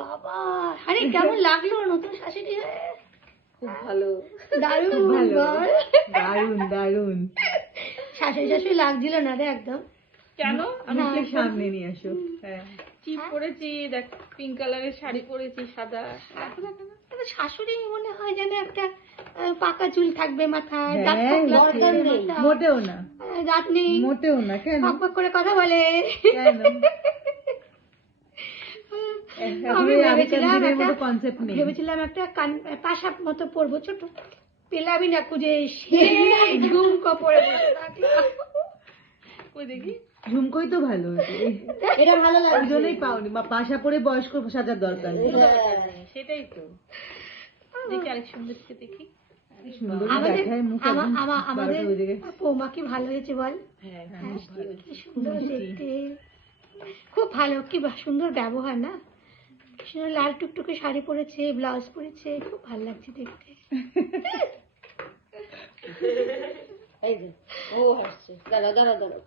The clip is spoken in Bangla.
বাবা, আরে কেমন লাগলো নতুন শাশুড়ি হয়ে? খুব ভালো, দারুণ বল। দারুণ দারুণ। শাশুড়ি শাশুড়ি লাগছিল না রে একদম। কেন? আমি ঠিক সামনে নিয়ে আসো। হ্যাঁ চিপ পরেছি, দেখ পিঙ্ক কালারের শাড়ি পরেছি, সাদা। শাশুড়ি মনে হয় যেন একটা পাকা চুল থাকবে মাথায়, হ্যাঁ, দাঁত খোকলা মোটেও থাকবে না, মাথায়। মোটেও না, দাঁত নেই, মোটেও না। কেন? ফক ফক করে কথা বলে। কেন? আমি এখন এই আগেকার ভেবেছিলাম দিনের একটা মতো কনসেপ্ট নেই। ভেবেছিলাম একটা পাশা মতো পরবো, ছোট পেলাবি না খুঁজে, সেই ঝুমকো পরে বসে থাকলাম। ওই দেখি ঝুমকোই তো ভালো, এটা ভালো ওই জন্যই পাওনি, বা পাশা পরে বয়স্ক সাজার দরকার নেই। সেটাই তো। দেখি আরেক সুন্দর থেকে দেখি। কি সুন্দর আমাদের দেখায় মুখ একদম আমাদের 12টা বেজে গেছে। বৌমা কি ভালো হয়েছে বল? হ্যাঁ, কি সুন্দর দেখতে, খুব ভালো, কি সুন্দর ব্যবহার না, কি সুন্দর লাল টুকটুকে শাড়ি পরেছে, ব্লাউজ পরেছে, খুব ভালো লাগছে দেখতে। এই যে ও হাসছে, দাঁড়া দাঁড়া দাঁড়া।